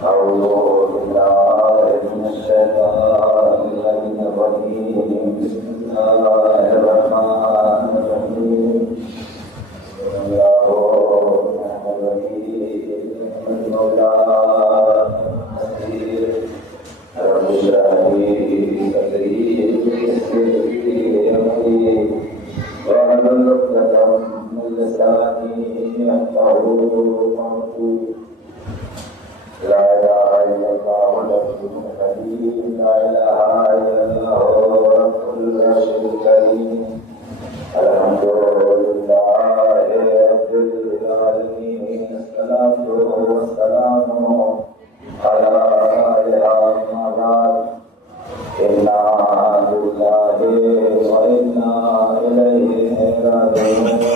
أعوذ بالله من الشيطان الرجيم بسم الله الرحمن الرحيم الله الرحمن الرحيم المولى النصير رب اشرح لي صدري ويسر لي أمري واحلل عقدة من لساني يفقهوا قولي لا إله إلا الله وحده لا إله إلا الله رب العرش الكريم الحمد لله رب العالمين الصلاة والسلام على أما بعد إنا لله وإنا إليه راجعون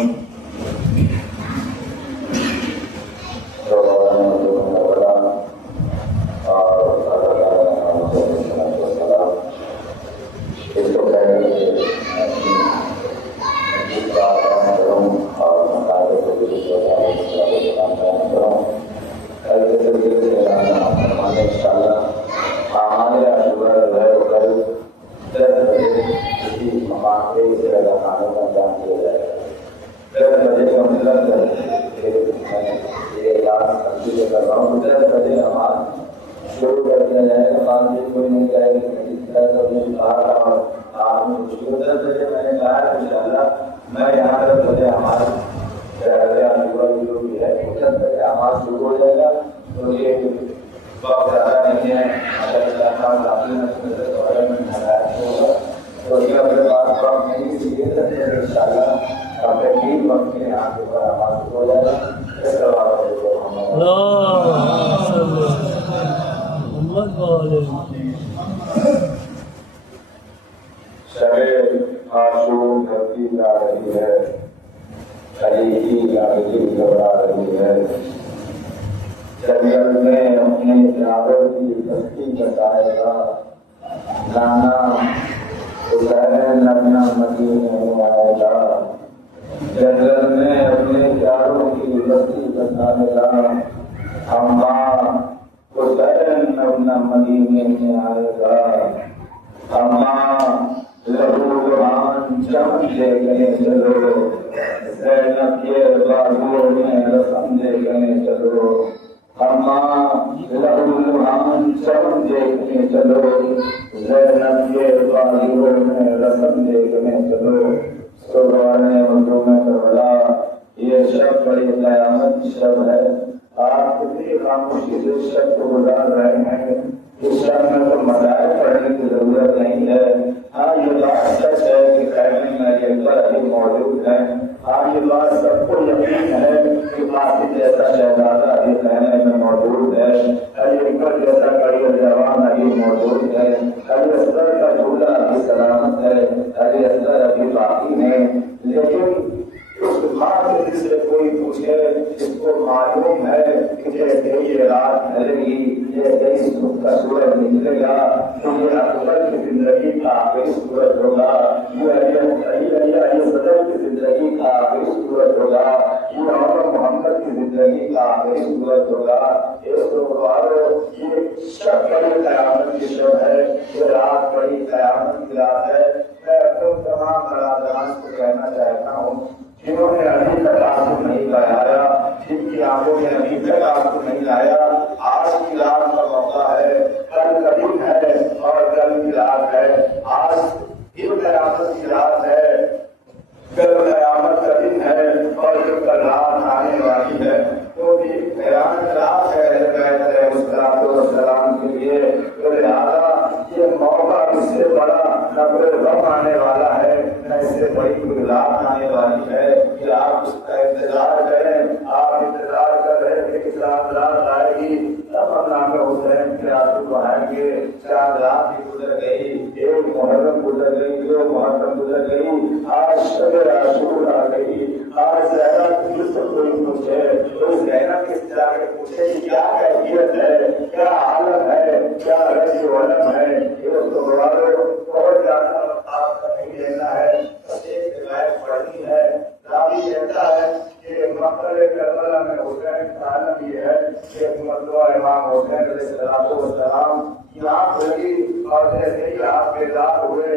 کربلا میں حسین کا عالم یہ ہے کہ مطلب امام حسین علیہ السلام کی آنکھ لگی اور جیسے ہی آپ بیدار ہوئے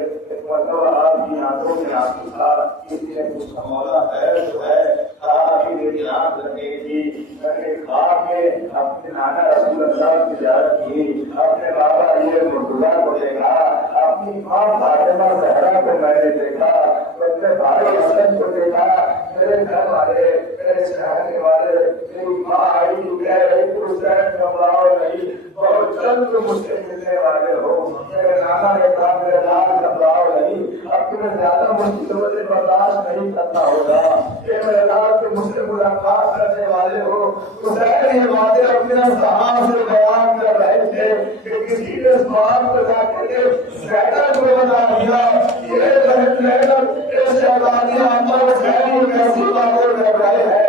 مطلب آپ کی آنکھوں میں آنسو تھا، کسی نے کچھ مولا ہے جو ہے کہ میری آنکھ لگے گی. میں نے کھا کے اپنے نانا رسول اللہ کی زیارت کی، اپنے بابا یہ مرتضیٰ کو دیکھا، اپنی ماں فاطمہ زہرا کو میں نے دیکھا، اپنے بھائی حسن کو دیکھا، میرے گھر والے، میرے چاہنے والے، میری ماں آئی کہہ رہی حسین گھبراؤ نہیں، بہت جلد مجھ سے ملنے والے ہو. میرے نانا نے کہا میرے لال گھبراؤ نہیں، اب تمہیں زیادہ مصیبتیں برداشت نہیں کرنا ہوگا، کہ میرے لال کے مجھ سے ملاقات کرنے والے ہو. حسین یہ باتیں اپنے صحابہ سے بیان کر رہے تھے کہ کسی نے اس بات کو جا کر کے زیادہ کو بتا دیا یہ شہزادیاں امر حسین کیسی باتیں کر رہے ہیں.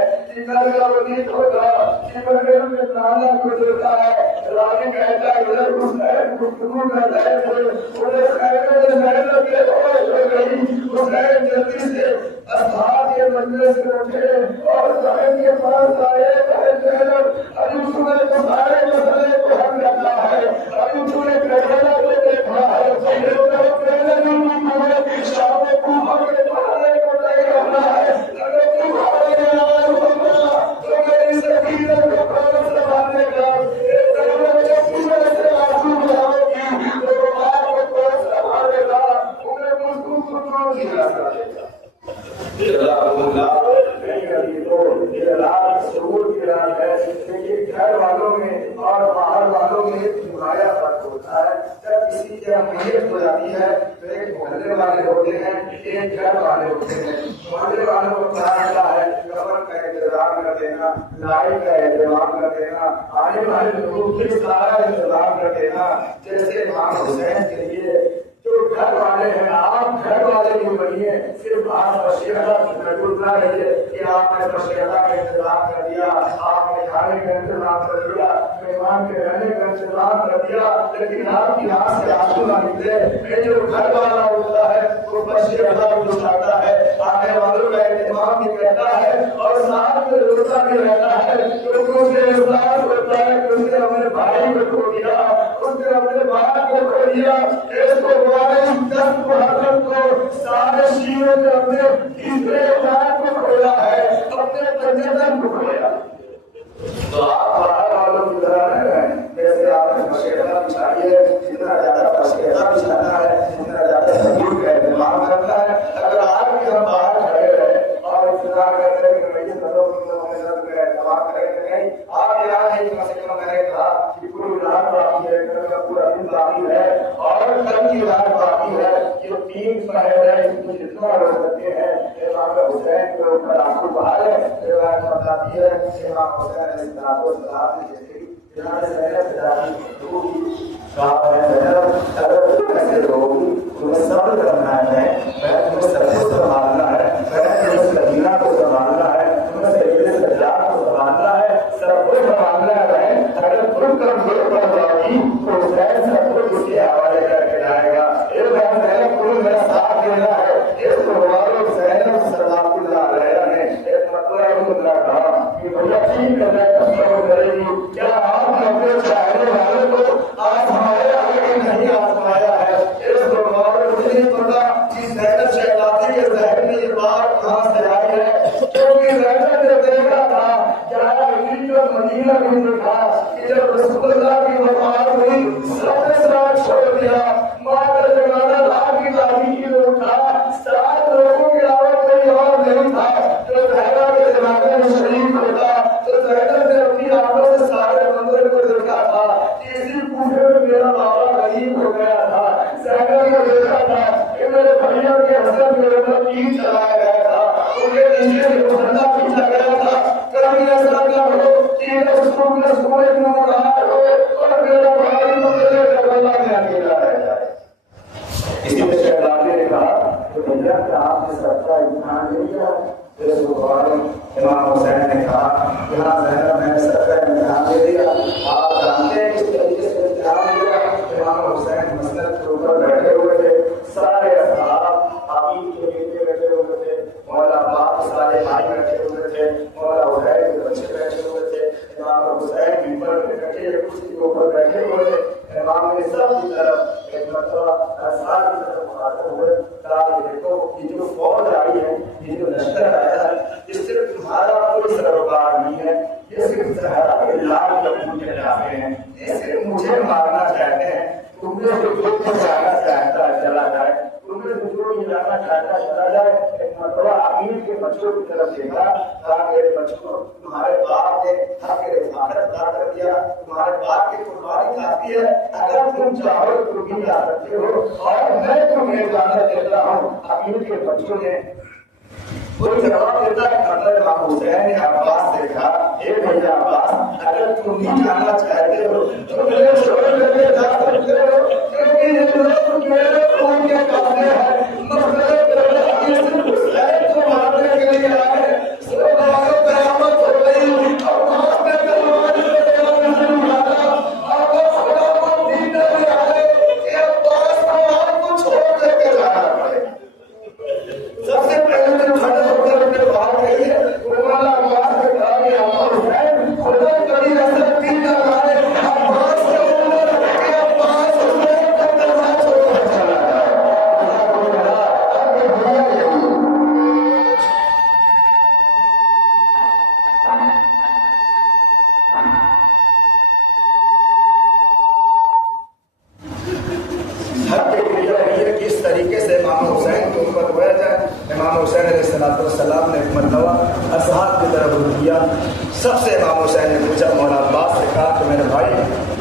ہوگا کہ میں نانا کو دیتا ہے، رانی کہتا ہے ادھر حسین گفتگو کر رہے تھے، انہیں خیمے میں محنت کے ہوش ہو گئی. حسین جلدی سے اصحاب کے مجلس سے اٹھے اور بہن کے پاس آئے. بہن زینب ابھی تمہیں تو سارے مسئلے کو حل کرنا ہے، ابھی تمہیں کہنا کو دیکھنا ہے، تمہیں شام کوفہ کے پہاڑے کو نہیں رہنا ہے. اگر تم ہمارے یہاں ہوگا تو میری سکینت کو کون سنبھالے گا؟ ایک طرف جب تمہیں سے آنسو بہاؤ گی تو ماں کو کون سنبھالے گا؟ انہیں مزدور کو کون دیا کرے گا؟ یہ رات سرور کی رات ہے، لیکن گھر والوں میں اور باہر والوں میں ایک نمایاں فرق ہوتا ہے. جب کسی کی اہمیت ہو جاتی ہے تو ایک محلے والے ہوتے ہیں، ایک گھر والے ہوتے ہیں. محلے والوں کو کہا جاتا ہے کمر کا انتظام کر دینا، لائٹ کا انتظام کر دینا، آنے والے لوگوں کے سارا انتظام کر دینا. جیسے امام حسین کے لیے جو گھر والے ہیں، آپ گھر والے بھی بنیے، صرف آپ بشیرہ محدود نہ رہیے کہ آپ نے بشیرہ کا انتظام کر دیا، آپ نے کھانے کا انتظام کر دیا، مہمان کے رہنے کا انتظام کر دیا، لیکن آپ کی آنکھ سے آنسو نہ نکلے. جو گھر والا ہوتا ہے وہ بشیرہ کو اٹھاتا ہے، آنے والوں کا اہتمام بھی کرتا ہے اور ساتھ میں روتا بھی رہتا ہے. لوگوں سے احساس ہوتا ہے کہ اس نے اپنے بھائی کو کھو دیا، اس نے اپنے باپ کو کھو دیا. اس کو دس کو حضرت کو سارے شیعوں نے اپنے تیسرے امام کو کھویا ہے، اپنے تجدد کو کھویا. تو آپ باہر والوں کی طرح رہ رہے ہیں. جیسے آپ نے مشورہ بھی چاہیے، جتنا زیادہ مشورہ بھی چاہتا ہے اتنا زیادہ حضور کا اہتمام کرتا ہے. اگر آپ بھی ہم باہر کھڑے رہے اور انتظار کرتے ہیں کہ بھائی سدوں میں حضرت کا اہتمام کریں گے، نہیں آپ یہاں نہیں کم سے کم میں نے کہا کہ پوری رات باقی ہے، کل کا پورا دن باقی ہے اور کل کی رات باقی ہے. یہ تین شہر ہے، اس کو جتنا رو سکتے ہیں امام حسین کے اوپر آنسو بہائے. روایت بتاتی ہے امام حسین علیہ السلام نے جیسے جناب زینب کیسے ہوگی، تمہیں صبر کرنا ہے، میں تمہیں سب کو سنبھالنا ہے، میں تمہیں سکینہ کو سنبھالنا ہے، تمہیں سید سجاد کو سنبھالنا ہے، سب کو سنبھالنا ہے. اگر تم کمزور پڑ جاؤ گی تو حسین سب کو اس کے حوالے کر کے جائے گا. ایک بار زینب تمہیں میرا ساتھ دینا ہے. اس کو زینب صلی اللہ علیہ نے ایک مطلب کہا کہ بھیا ٹھیک ہے میں کمزور کرے گی، کیا آپ نے اپنے چاہنے والوں کو آزمایا ہے کہ نہیں آزمایا ہے؟ اس کو مجھے نہیں پتا کہ زینب شہزادی کے ذہن میں یہ بات کہاں سے آئی ہے، کیونکہ زینب نے دیکھا تھا مدینہ بھی دیکھا کہ جب رسول اللہ کی وفات ہوئی سب نے ساتھ چھوڑ دیا. ماں کا زمانہ لاکھ کی دادی کی لوگ تھا، 7 لوگوں کی دعوت کوئی اور نہیں تھا. جو زہرا کے زمانے میں شریف ہوتا تو زینب نے اپنی آنکھوں سے سارے منظر کو دیکھا تھا. اسی کوفے میں میرا بابا غریب ہو گیا تھا. زینب نے دیکھا تھا کہ میرے بھیا کے حسن میرے پر تیر چلایا گیا تھا، ان کے نیچے سے مسلح پیچھا گیا تھا. کبھی ایسا نہ ہو کہ رسول میں سورج نمودار ہو اور میرا بھائی مجھے کربلا میں اکیلا رہ جائے. اسی میں شہزادے نے کہا کہ بھیا کیا آپ نے سب کا امتحان لے لیا؟ امام حسین نے کہا یہاں زینب میں نے سب کا امتحان لے لیا. آپ جانتے ہیں کس طریقے سے امتحان لیا؟ امام حسین مسجد کے اوپر بیٹھے ہوئے تھے، سارے اصحاب حبیب کے بیٹے بیٹھے ہوئے تھے، مولا باپ سارے بھائی بیٹھے ہوئے تھے، مولا حسین کے بچے بیٹھے ہوئے سب کی طرف ایک مرتبہ انصار کی طرف مخاطب ہوئے، کہا کہ دیکھو یہ جو فوج آئی ہے، یہ جو لشکر آیا ہے، یہ صرف تمہارا کوئی سروکار نہیں ہے، یہ صرف صحرا کے لال لبو کے راستے ہیں، یہ صرف مجھے مارنا چاہتے ہیں، تم نے جو جانا چاہتا ہے چلا جائے، تم نے جو جانا چاہتا ہے چلا جائے۔ ایک مرتبہ امیر کے بچوں کی طرف دیکھا، کہا میرے بچوں تمہارے باپ نے حق رفاقت ادا کر دیا، تمہارے باپ کی قربانی کافی ہے، اگر تم چاہو تو بھی جا سکتے ہو، اور میں تمہیں اجازت دیتا ہوں۔ امیر کے بچوں نے کوئی جواب دیتا ہے، مطلب امام حسین نے عباس سے کہا، اے بھیا عباس، اگر تم بھی جانا چاہتے ہو تو میرے چھوڑ کر کے جا سکتے ہو، کیونکہ یہ لوگ میرے خون کے قابل ہیں، مطلب امیر صرف حسین کو مارنے کے لیے آئے ہیں، صرف ہمارے قیامت ہو گئی اور وہاں پہ تلوار سے نہیں مارا، اور وہ خدا کو دینے میں آئے کہ عباس کو آپ کو چھوڑ کر کے جانا پڑے۔ سب سے پہلے جو کھڑے ہو کر اپنے بات کہی ہے، مولانا عباس نے کہا کہ امام حسین خدا کبھی ایسا دن نہ لائے عباس کے اوپر کہ عباس حسین کا تلوار چھوڑ کر چلا جائے۔ کس طریقے سے امام حسین کے اوپر ہوا جائے۔ امام حسین علیہ السلام نے ایک مرتبہ اصحاب کی طرف رجوع کیا، سب سے امام حسین نے پوچھا، مولا عباس سے کہا کہ میرے بھائی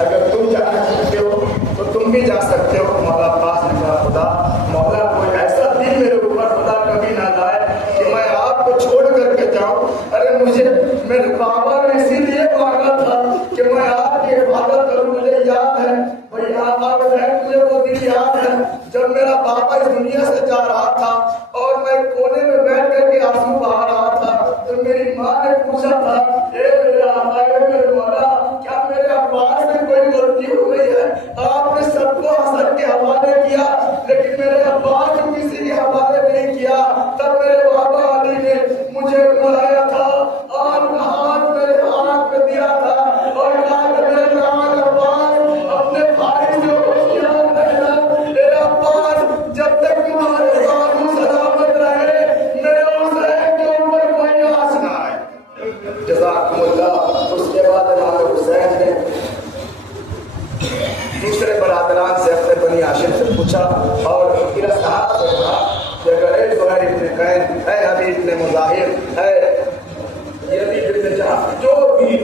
اگر تم جانا چاہتے ہو تو تم بھی جا سکتے ہو۔ مولا عباس نے کہا، خدا مولا کوئی ایسا دن میرے اوپر خدا کبھی نہ لائے کہ میں آپ کو چھوڑ کر کے جاؤں۔ ارے مجھے میرے بابا نے اسی لیے مانگا تھا کہ میں آپ کی حفاظت کروں، مجھے یاد ہے بھائی آقا حسین، مجھے وہ دن یاد ہے جب میرا پاپا اس دنیا سے جا رہا تھا اور میں کونے میں بیٹھ کر کے آنسو بہا رہا تھا، تو میری ماں نے پوچھا تھا، اے میرے آقا، اے میرے مولا، کیا میرے عباس سے کوئی غلطی ہو گئی ہے؟ آپ نے سب کو حسن کے حوالے کیا لیکن میرے عباس کو کسی کے حوالے نہیں کیا۔ تب میرے بابا علی نے مجھے بلایا تھا اور ہاتھ میرے ہاتھ میں دیا تھا اور کہا کہ میرے جان عباس اپنے بھائی سے ہوشیار رہنا، میرا عباس جب تک تمہارے بازو سلامت رہے میرے حسین کے اوپر کوئی آس نہ آئے۔ جزاکم اللہ۔ اس کے بعد امام حسین نے دوسرے برادران سے اپنے بنی ہاشم سے پوچھا اور پھر اصحاب سے کہا کہ اگر اے زہیر ابن قین، اے علی ابن مظاہر، اے یزید ابن جعفر، جو بھی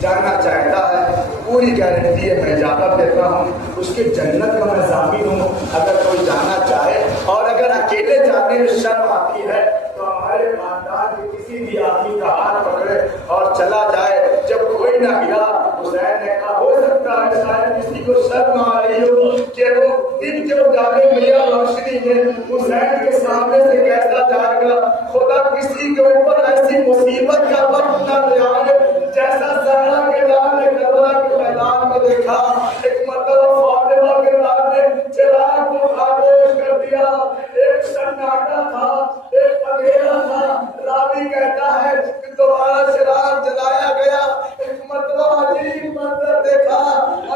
جانا چاہتا ہے پوری گارنٹی ہے، میں اجازت دیتا ہوں، اس کی جنت کا میں ضامن ہوں۔ اگر کوئی جانا چاہے اور اگر اکیلے جانے میں شرم آتی ہے تو ہمارے خاندان کے کسی بھی آدمی کا ہاتھ پکڑے اور چلا جائے۔ جب کوئی نہ گیا، حسین نے کہا ہو سکتا ہے شاید کسی کو شرم آ رہی ہو کہ وہ دن جو جانے میاں روشنی نے حسین کے سامنے سے کیسا جائے گا۔ خدا کسی کے اوپر ایسی مصیبت کا وقت نہ لے آئے جیسا زہرا کے لال نے کربلا کے میدان میں دیکھا۔ ایک مرتبہ فاطمہ کے لال نے چراغ کو خاموش کر دیا، ایک سناٹا تھا، ایک اندھیرا تھا۔ راوی کہتا ہے کہ دوبارہ چراغ جلایا گیا، ایک مرتبہ عجیب منظر دیکھا،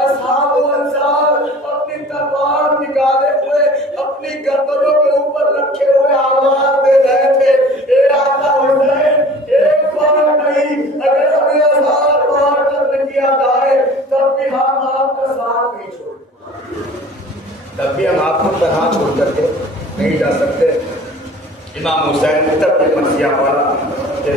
اصحاب و انصار اپنی تلوار نکالے ہوئے اپنی گردنوں کے اوپر رکھے ہوئے آواز دے رہے تھے، اے آقا حسین، ایک بار نہیں، اگر ہمیں 1000 بار قتل کیا جائے تب بھی ہم آپ کا ساتھ نہیں چھوڑیں، تب بھی ہم آپ کو تنہا چھوڑ کر کے نہیں جا سکتے۔ امام حسین نے تب بھی مسیح پالا کہ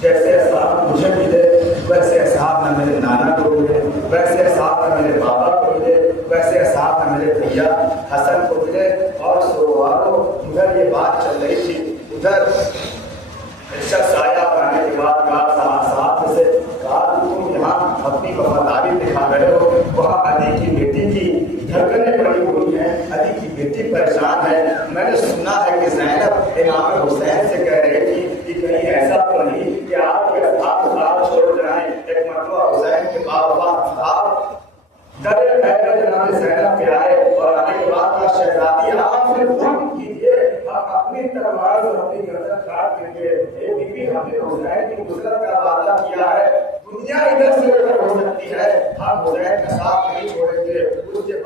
جیسے اصحاب مجھے ملے ویسے اصحاب نہ میرے نانا کو ملے، ویسے اصحاب نہ میرے بابا کو ملے، ویسے اصحاب نہ میرے بھیا حسن کو ملے۔ اور سوالوں ادھر یہ بات چل رہی تھی، ادھر شخص آیا اور آنے کے بعد کہا صاحب سے کہا تم یہاں اپنی وفاداری دکھا رہے ہو، وہاں علی کی بیٹی کی دھڑکنیں پڑی ہوئی ہیں، علی کی بیٹی پریشان ہے، میں نے سنا ہے کہ زینب امام حسین سے کہہ رہی تھی کہ کہیں ایسا تو نہیں کہ آپ کے ساتھ چھوڑ جائیں۔ ایک مرتبہ حسین کے بابا آپ ڈرے پہلے جناب زینب کے آئے اور آنے کے بعد کہا شہزادی آپ سے حکم کیجیے، آپ اپنی تلوار اور اپنی گردن کاٹ دیجیے، اے بی بی ہم نے حسین کی نصرت کا وعدہ کیا ہے، دنیا ادھر سے ادھر ہو سکتی ہے، ہم حسین کا ساتھ نہیں چھوڑیں گے۔ اس کے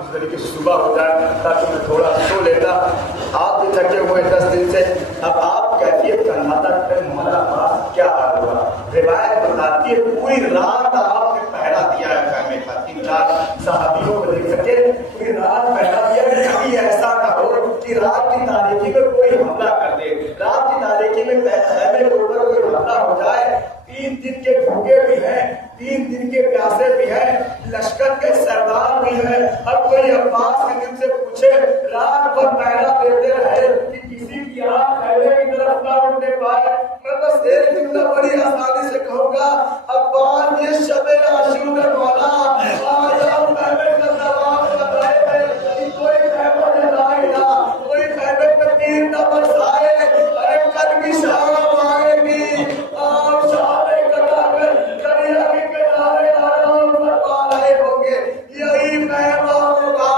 اس طریقے سے صبح ہو جائے تاکہ میں تھوڑا سو لیتا. آپ بھی تھکے ہوئے 10 دن سے. اب آپ کیفیت کا اندازہ کریں مولا پاس کیا حال ہوا. روایت بتاتی ہے پوری رات آپ نے پہرا دیا ہے خیمے کا. 3-4 صحابیوں کو دیکھ سکے پوری رات پہرا دیا کہ کبھی ایسا نہ ہو کہ رات کی تاریکی میں کوئی حملہ کر دے. رات کی تاریکی میں خیمے کے اوپر کوئی حملہ ہو جائے. 3 دن کے بھوکے بھی ہیں, 3 دن کے پیاسے بھی ہیں, لشکر کے سردار بھی ہیں. اب کوئی عباس کے دل سے پوچھے رات بھر پہرا دیتے رہے کہ کسی کی آنکھ خیمے کی طرف نہ اٹھنے پائے. میں بس ایک جملہ بڑی آسانی سے کہوں گا, عباس یہ شب عاشور مولا آیا خیمے کا دباؤ کر رہے تھے کہ کوئی خیمہ جلائے نہ, کوئی خیمے پہ تیر نہ برسائے. ارے کل کی شام آئے گی, آپ شامیں کٹا کر دریا کے کنارے آرام فرما رہے ہوں گے. یہی خیمہ ہوگا,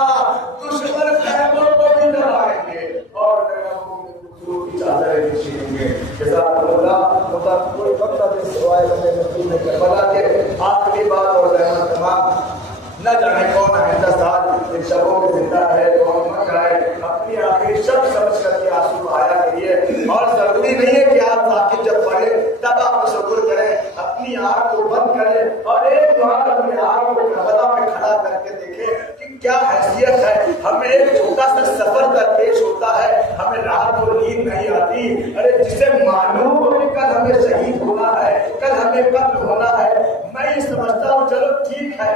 دشمن خیموں کو بھی ڈرائیں گے اور کی چادریں بچھائیں گے. جزاک اللہ. کوئی وقت ابھی سوائے بندے نبی نے کربلا کے آخری بات اور رحمت تمام. نہ جانے کون آئندہ سال ان شبوں میں زندہ ہے, کون مر جائے. اپنی آخری شب سمجھ کر کے آنسو آیا کریے, اور ضروری نہیں ہے کہ آپ ذاکر جب پڑھیں تب آپ تصور کریں. اپنی آنکھ کو بند کریں اور ایک بار اپنے آپ کو کربلا میں کھڑا کر کے دیکھیں کہ کیا حیثیت ہے. ہمیں ایک چھوٹا سا سفر درپیش ہوتا ہے, ہمیں رات کو نیند نہیں آتی. ارے جسے معلوم ہو کہ کل ہمیں شہید ہونا ہے, کل ہمیں قتل ہونا ہے. میں یہ سمجھتا ہوں چلو ٹھیک ہے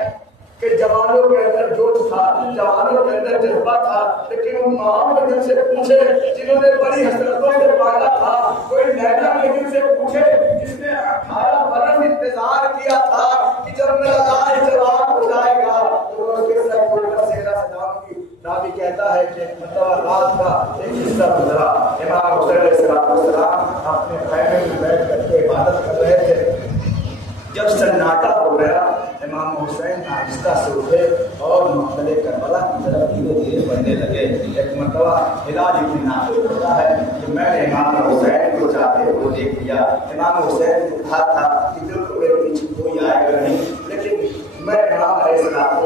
کہ جوانوں کے اندر جوش تھا, جوانوں کے اندر جذبہ تھا, لیکن ان ماؤں کے دل سے پوچھے جنہوں نے بڑی حسرتوں سے پالا تھا. کوئی لیلا کے دل سے پوچھے جس نے 18 برس انتظار کیا تھا کہ جب میرا لال جوان ہو جائے گا تو اس کے سر کو سیرا سلام کی. نبی کہتا ہے کہ مطلب رات کا ایک حصہ گزرا. امام حسین علیہ السلام اپنے خیمے میں بیٹھ کر کے عبادت کر رہے تھے. جب سناٹا ہو گیا امام حسین آہستہ سے اٹھے اور مقتل کربلا کی طرف دھیرے دھیرے بڑھنے لگے. ایک مرتبہ ہلال ابن نافع ہوتا ہے کہ میں نے امام حسین کو جاتے ہوئے دیکھ لیا. امام حسین کو کہا تھا کہ دل کو میرے پیچھے کوئی آئے گا نہیں, لیکن میں امام علیہ السلام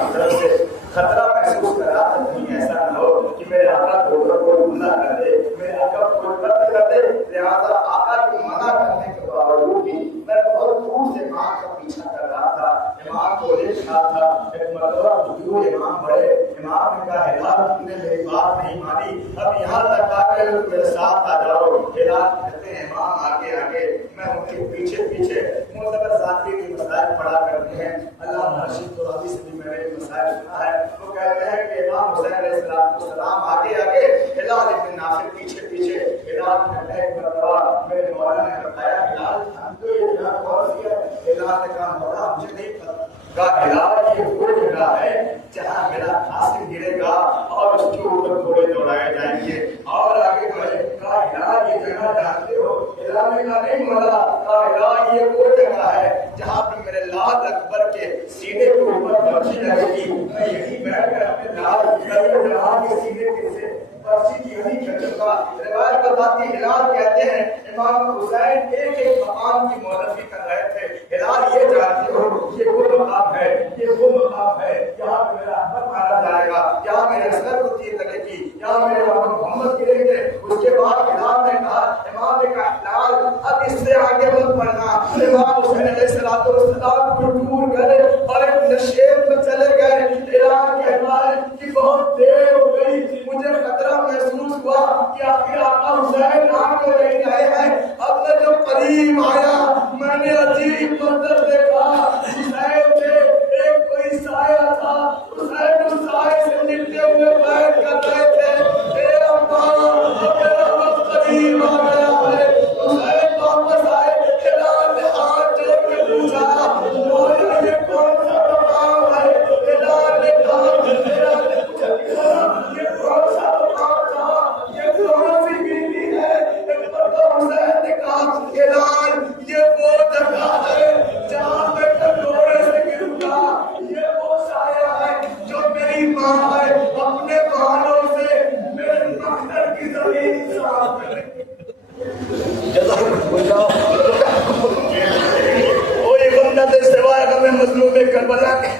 کی طرف سے خطرہ محسوس کر رہا تھا کہیں ایسا نہ ہو کہ میرے آقا کو کوئی حملہ کر دے, میرے آقا کو کوئی قتل کر دے. لہٰذا آقا کو منع کرنے کے باوجود بھی میں بہت دور سے امام کا پیچھا کر رہا تھا, امام کو دیکھ رہا تھا. ایک مرتبہ جو امام بڑے, امام نے کہا ہلال تم نے میری بات نہیں مانی, اب یہاں تک آ کے میرے ساتھ آ جاؤ. ہلال کہتے ہیں امام آگے آگے, میں ان کے پیچھے پیچھے. معتبر ذاتی بھی مسائل پڑھا کرتے ہیں, اللہ رشید تو ابھی سے بھی میں نے مسائل سنا ہے. وہ کہتے ہیں کہ امام حسین علیہ السلام آگے آگے, ہلال ابن نافع پیچھے پیچھے. ہلال کہتے ہیں ایک مرتبہ میرے مولا نے بتایا ہلال ہم تو یہ جگہ کون سی ہے. ہلال نے کہا مولا مجھے نہیں پتا. کہا ہلال یہ وہ جگہ ہے جہاں میرا قاسم گرے گا اور اس کے اوپر گھوڑے دوڑائے جائیں گے. اور آگے بڑھے, کہا ہلال یہ جگہ جانتے ہو. ہلال نے کہا نہیں مولا. کہا ہلال یہ وہ جگہ ہے جہاں پہ میرے لال اکبر کے سینے کے اوپر برچی لگے گی. میں یہی بیٹھ کر اپنے لال جہاں کے سینے کے سے برچی کی یہی کھچوں گا. روایت بتاتی ہلال کہتے ہیں امام حسین ایک ایک مقام کی مولوی کر رہے تھے. ہلال یہ جانتے ہو یہ وہ مقام ہے, یہ وہ مقام ہے جہاں پہ میرا احمد مارا جائے گا, یہاں میرے اصغر کو تیر لگے گی, یہاں میرے محمد گریں گے. اس کے بعد ہلال نے کہا, امام نے کہا ہلال اب اس سے آگے مت بڑھنا. امام حسین علیہ السلام کو دور گئے اور ایک نشیب میں چلے گئے. ہلال کہتا ہے کہ بہت دیر ہو گئی, مجھے خطرہ محسوس ہوا کہ آخر آقا حسین آ کے نہیں رہے ہیں. اب میں جب قریب آیا میں نے عجیب منظر دیکھا. حسین سے ایک کوئی سایہ تھا, حسین اس سائے سے ملتے ہوئے بیٹھ کر رہے تھے. اے ابا میرا وقت قریب آ گیا ہے. حسین واپس آئے. ہلال نے ہاتھ جوڑ کے پوچھا مولا یہ کون سا مقام ہے. ہلال نے کہا, ہلال نے پوچھا یہ کون سا مقام تھا, یہ کون سی بیوی ہے. حسین نے کہا ہلال یہ وہ جگہ ہے جہاں میں کٹورے سے گروں گا. یہ وہ سایہ ہے جو میری ماں ہے اپنے بالوں سے میرے مقتل کی زمین صاف کرے. کوئی بندہ سوائے غم مظلوم کربلا کے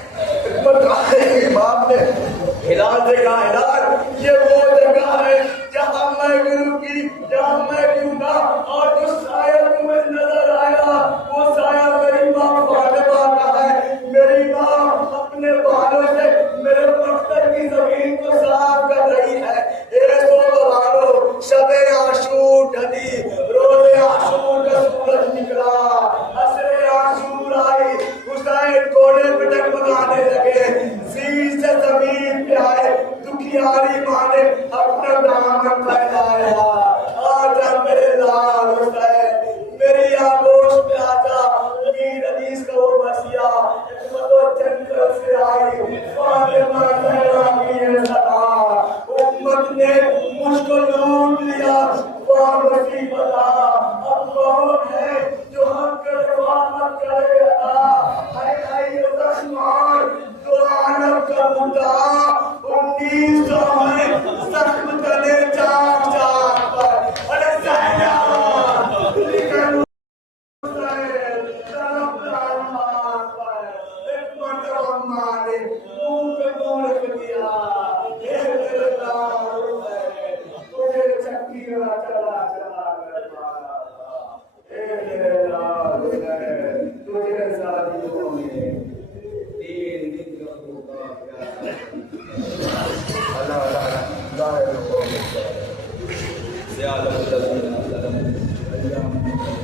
باپ نے ہلال سے کہا ہلال یہ وہ جگہ ہے جہاں میں گروں گی، جہاں میں گروں گا، اور جو سایہ تمہیں نظر آیا وہ سایہ میری ماں فاطمہ کا ہے۔ میری ماں اپنے بالوں سے میرے مقتل کی زمین کو صاف کر رہی ہے۔ اے سوگوارو، شب عاشور ڈھلی، روز عاشور کا سورج نکلا، عصر عاشور آئی، حسین کوڑے پہ ڈگمگانے لگے، زیر سے زمین پہ آئے، دکھیاری ماں نے اپنا دامن پھیلایا۔ آجا میرے لال حسین، میری آغوش میں آجا، میر عزیز کا وہ مسیح حکمت و جنگل سے آئی، فاطمہ زہرا کی یہ صدا، امت نے مجھ کو لوٹ لیا، اور مصیبت اب کون ہے جو ہم کے رفاقت کرے گا؟ ہائے ہائے یہ دشمار جو عالم کا مدعا 1900 میں زخم تلے چاک چاک پر، ارے زہرا لیکن حسین طرفدار مار پر حکمت اماں نے منہ پہ منہ رکھ دیا۔ اے میرے لال حسین، تجھے چکیرہ چلا چلا کر مارا تھا۔ اے میرے لال حسین، تجھے ظالموں نے تین دن کا دھوکہ کیا۔ اللہ اللہ لا الہ الا اللہ